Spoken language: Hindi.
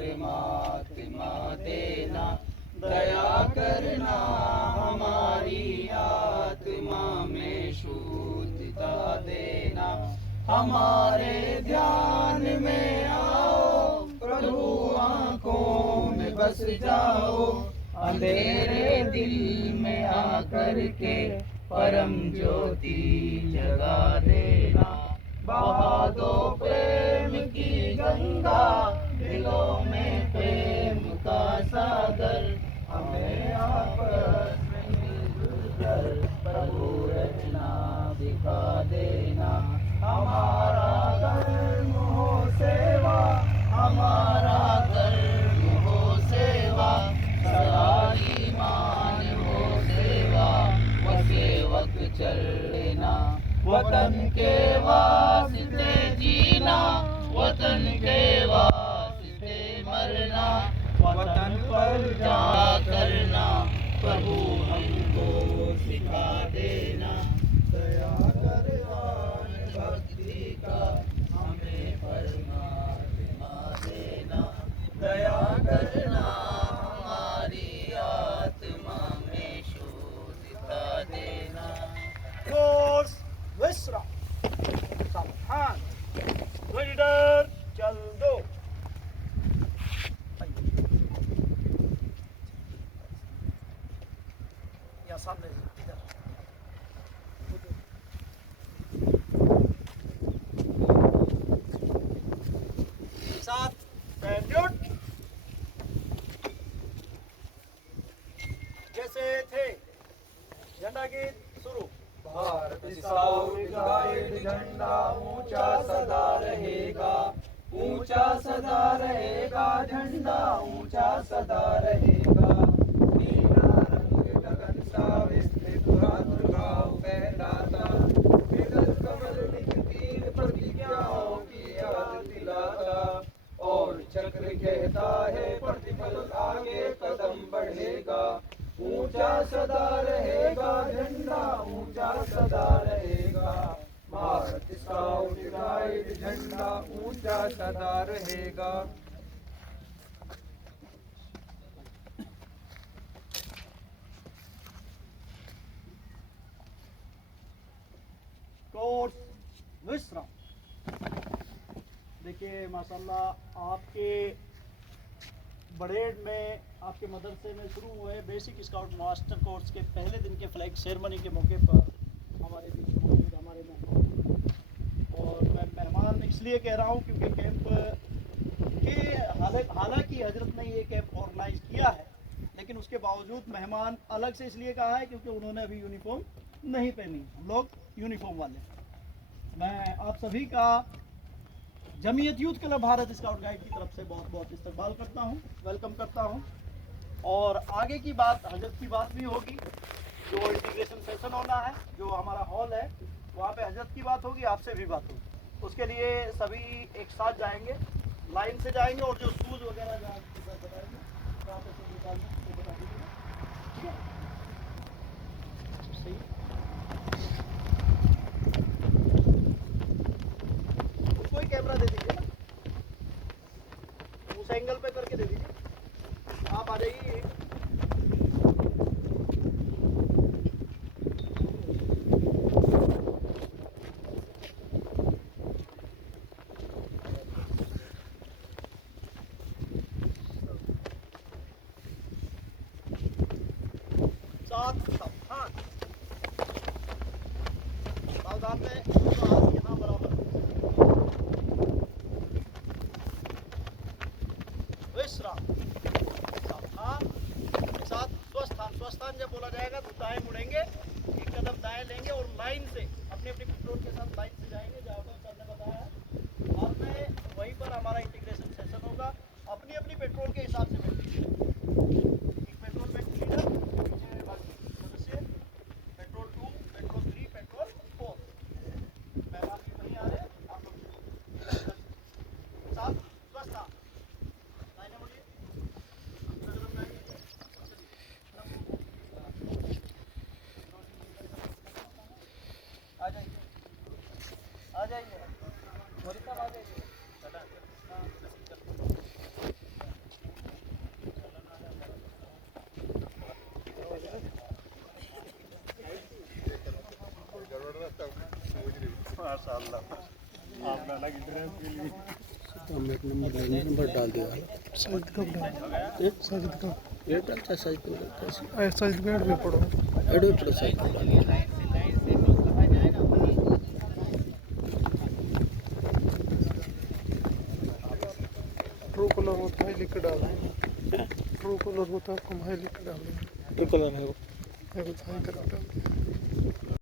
परमात्मा देना, दया करना हमारी आत्मा में शुद्धता देना। हमारे ध्यान में आओ प्रभु, आँखों में बस जाओ, अंधेरे दिल में आकर के परम ज्योति जगा देना। बहा दो प्रेम की गंगा, दिलों में प्रेम का सागर, हमें आपस में मिलजुल कर प्रभु रचना दिखा देना। हमारा कर्म हो सेवा, हमारा कर्म हो सेवा, सदा ईमान हो सेवा, वो सेवक चल लेना। वतन के वास्ते जीना, वतन के वास्ते मरना, वतन पर जा करना प्रभु हमको सिखा देना। दया कर भक्ति का हमें परमात्मा देना, दया करना हमारी आत्मा में शुद्धता देना। कोर्स विश्राम, सावधान, लीडर चल दो। या सामने इधर साथ पैंट्यूट जैसे थे। झंडा गीत शुरू। भारत स्काउट गाइड झंडा ऊंचा सदा रहेगा, ऊंचा सदा रहेगा, झंडा ऊंचा सदा रहेगा। नीला रंग गगन सा विस्तृत भाव फैलाता, विगत कमल लिख तीन प्रतिज्ञाओं की याद दिलाता, और चक्र कहता है प्रतिफल आगे कदम बढ़ेगा। ऊंचा सदा रहेगा झंडा, ऊंचा सदा रहेगा। भारत स्काउट गाइड झंडा ऊंचा सदा रहेगा। कोर्स विश्राम। देखिए माशाल्लाह आपके बड़ेड में, आपके मदरसे में शुरू हुए बेसिक स्काउट मास्टर कोर्स के पहले दिन के फ्लैग सेरेमनी के मौके पर हमारे बीच मौजूद हमारे मेहमान, और मैं मेहमान इसलिए कह रहा हूँ क्योंकि कैंप के हालांकि हजरत ने ये कैंप ऑर्गेनाइज किया है, लेकिन उसके बावजूद मेहमान अलग से इसलिए कहा है क्योंकि उन्होंने अभी यूनिफॉर्म नहीं पहनी। हम लोग यूनिफॉर्म वाले। मैं आप सभी का Jamiat youth club Bharat scout guide की तरफ से बहुत बहुत इस्तकबाल करता हूँ, वेलकम करता हूँ। और आगे की बात हजरत की बात भी होगी, जो इंटीग्रेशन सेशन होना है, जो हमारा हॉल है वहाँ पे हजरत की बात होगी, आपसे भी बात होगी। उसके लिए सभी एक साथ जाएंगे, लाइन से जाएंगे, और जो शूज़ वगैरह बताएंगे कहाँ पे से निकालना वो बता दीजिएगा, ठीक है? सही। उसको ही कैमरा दे दीजिए ना, उस एंगल पे करके दे दीजिए। आप आ जाइए। सावधान, सावधान में हाथ यहाँ बराबर। विश्राम, सावधान के साथ स्वस्थान। स्वस्थान जब बोला जाएगा तो दाएं मुड़ेंगे, एक कदम दाएं लेंगे और लाइन से अपने अपने पेट्रोल के साथ लाइन से जाएंगे जहाँ पर सर ने बताया है। बाद में वहीं पर हमारा इंटीग्रेशन सेशन होगा। अपनी अपनी पेट्रोल के हिसाब से बैठिए। एक पेट्रोल बैंक लीडर, पीछे बाकी सदस्य, पेट्रोल 2, पेट्रोल 3, पेट्रोल 4। मेहमान भी वहीं आ रहे हैं, आप लोग साथ स्वस्थान। लाइनें मुड़िए, आ जाइए, आ जाइए, मोदी साहब आ जाइए। नंबर डाल दिया साजिद कब डाल साजिद का ये डालता साइज को डालता है साजिद का ऐड में पढ़ो एडो प्लस साइज को डाल दिया ट्रू कलर होता है लिख के डालेंगे ट्रू कलर होता है आपको भाई लिख के डालेंगे ये कलर है वो है बताइए कलर डाल